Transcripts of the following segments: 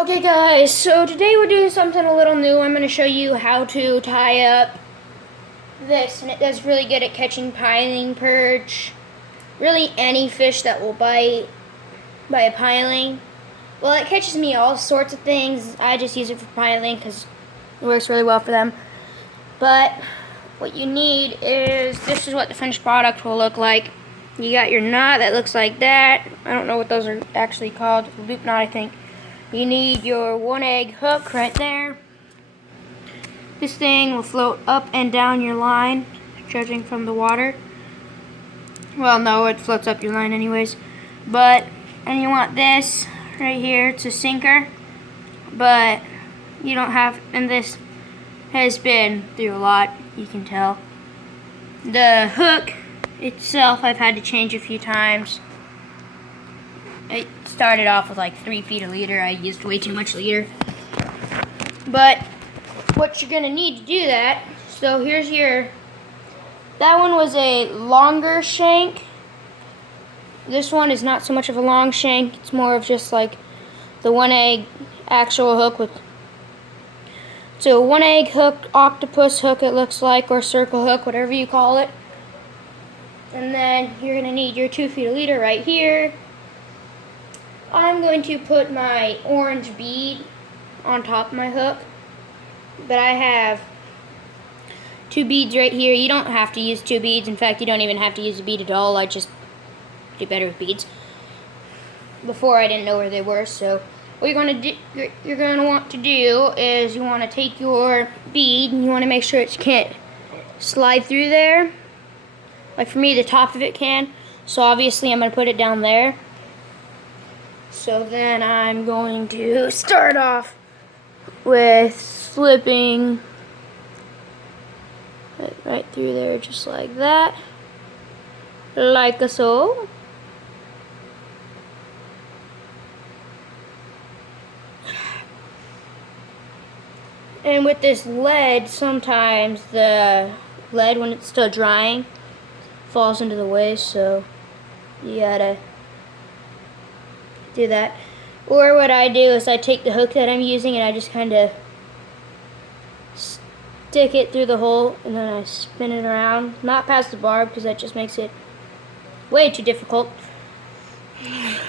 Okay guys, so today we're doing something a little new. I'm going to show you how to tie up this, and it does really good at catching piling perch, really any fish that will bite by a piling. Well, it catches me all sorts of things. I just use it for piling because it works really well for them. But what you need is, this is what the finished product will look like. You got your knot that looks like that. I don't know what those are actually called. Loop knot, I think. You need your 1-egg hook right there. This thing will float up and down your line, judging from the water. Well, no, it floats up your line anyways. And you want this right here. It's a sinker, but you don't have, and this has been through a lot, you can tell. The hook itself, I've had to change a few times. It started off with like 3 feet a leader. I used way too much leader. But what you're going to need to do that, so here's that one was a longer shank. This one is not so much of a long shank. It's more of just like the 1-egg actual hook with, so 1-egg hook, octopus hook it looks like, or circle hook, whatever you call it. And then you're going to need your 2 feet a leader right here. I'm going to put my orange bead on top of my hook, but I have 2 beads right here. You don't have to use 2 beads. In fact, you don't even have to use a bead at all. I just do better with beads. Before I didn't know where they were, so what you're going to want to do is you want to take your bead and you want to make sure it can't slide through there. Like for me, the top of it can. So obviously I'm going to put it down there. So then I'm going to start off with slipping it right through there, just like that, like so. And with this lead, sometimes the lead, when it's still drying, falls into the way, so you gotta do that. Or what I do is I take the hook that I'm using and I just kind of stick it through the hole and then I spin it around, not past the barb because that just makes it way too difficult.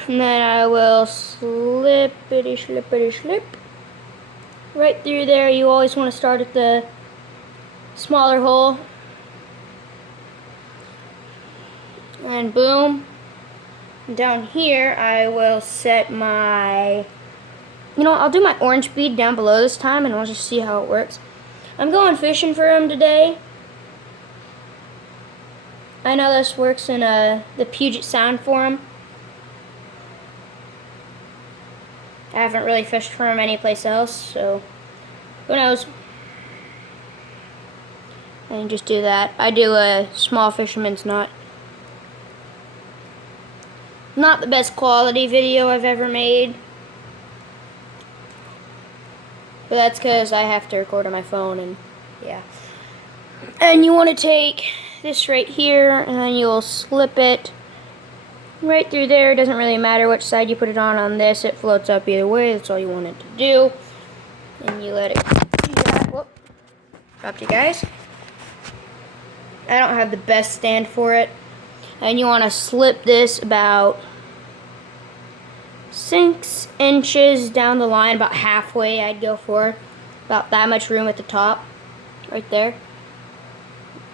And then I will slippity slip right through there. You always want to start at the smaller hole, and boom. Down here I will set my, I'll do my orange bead down below this time and we'll just see how it works. I'm going fishing for him today. I know this works in the Puget Sound for him. I haven't really fished for him anyplace else, so who knows. And just do that. I do a small fisherman's knot. Not the best quality video I've ever made, but that's because I have to record on my phone, and yeah. And you want to take this right here and then you'll slip it right through there. It doesn't really matter which side you put it on this, it floats up either way. That's all you want it to do. And you let it do that. Whoop. Dropped it, guys. I don't have the best stand for it. And you want to slip this about 6 inches down the line, about halfway I'd go for. About that much room at the top, right there.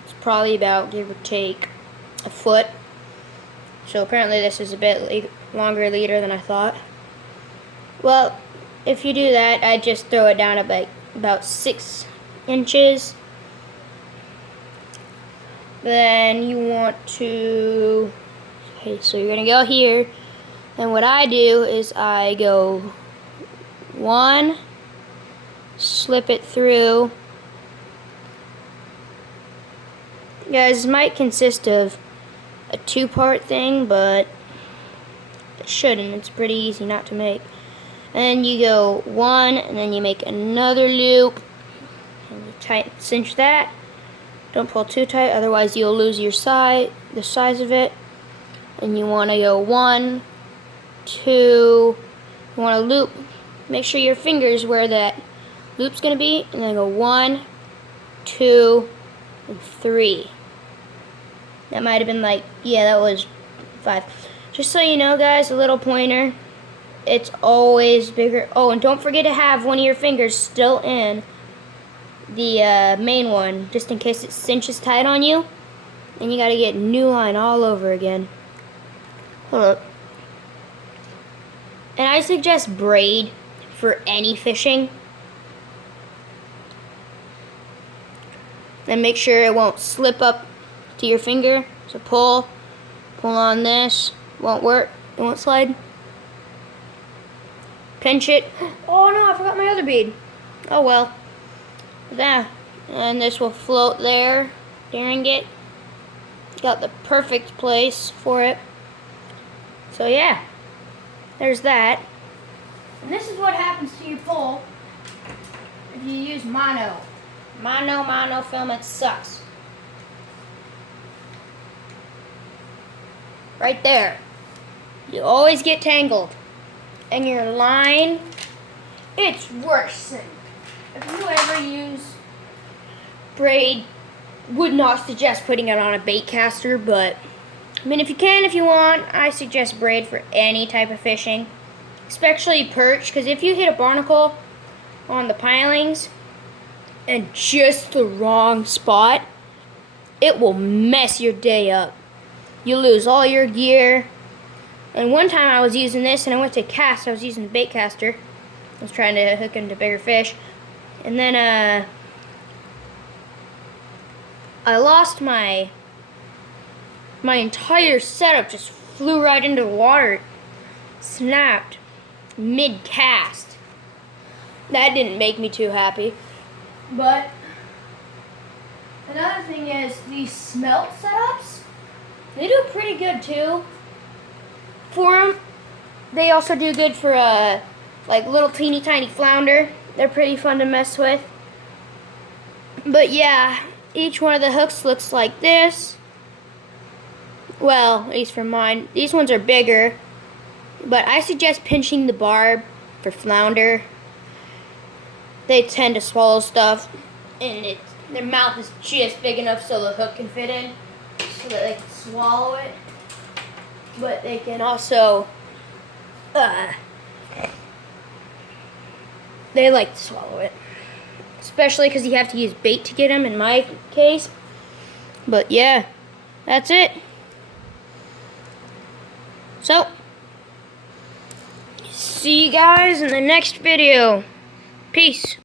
It's probably about, give or take, a foot. So apparently this is a bit longer leader than I thought. Well, if you do that, I just throw it down at about 6 inches. Then you want to, okay, so you're going to go here, and what I do is I go 1, slip it through. Guys, this might consist of a 2-part thing, but it shouldn't. It's pretty easy not to make. And then you go 1, and then you make another loop, and you cinch that. Don't pull too tight, otherwise you'll lose your the size of it. And you want to go 1, 2, you want to loop make sure your finger's where that loop's gonna be, and then go 1, 2, and 3. That might have been like, yeah, that was 5. Just so you know, guys, a little pointer. It's always bigger. Oh, and don't forget to have one of your fingers still in the main one, just in case it cinches tight on you. And you gotta get new line all over again. Hold up. And I suggest braid for any fishing. And make sure it won't slip up to your finger. So pull on this. Won't work. It won't slide. Pinch it. Oh no, I forgot my other bead. Oh well. There. And this will float there during it. Got the perfect place for it. So yeah. There's that. And this is what happens to your pole if you use mono. Mono filament sucks. Right there. You always get tangled. And your line, it's worse. If you ever use braid, would not suggest putting it on a bait caster, but I mean, if you can, if you want, I suggest braid for any type of fishing, especially perch, because if you hit a barnacle on the pilings and just the wrong spot, it will mess your day up. You lose all your gear. And one time I was using this and I went to cast. I was using the bait caster. I was trying to hook into bigger fish. And then I lost my entire setup, just flew right into the water. Snapped mid-cast. That didn't make me too happy. But another thing is these smelt setups, they do pretty good too. For them, they also do good for like little teeny tiny flounder. They're pretty fun to mess with. But yeah, each one of the hooks looks like this. Well, at least for mine. These ones are bigger, but I suggest pinching the barb for flounder. They tend to swallow stuff, and their mouth is just big enough so the hook can fit in, so that they can swallow it. But they can also, they like to swallow it. Especially because you have to use bait to get them, in my case. But yeah, that's it. So, see you guys in the next video. Peace.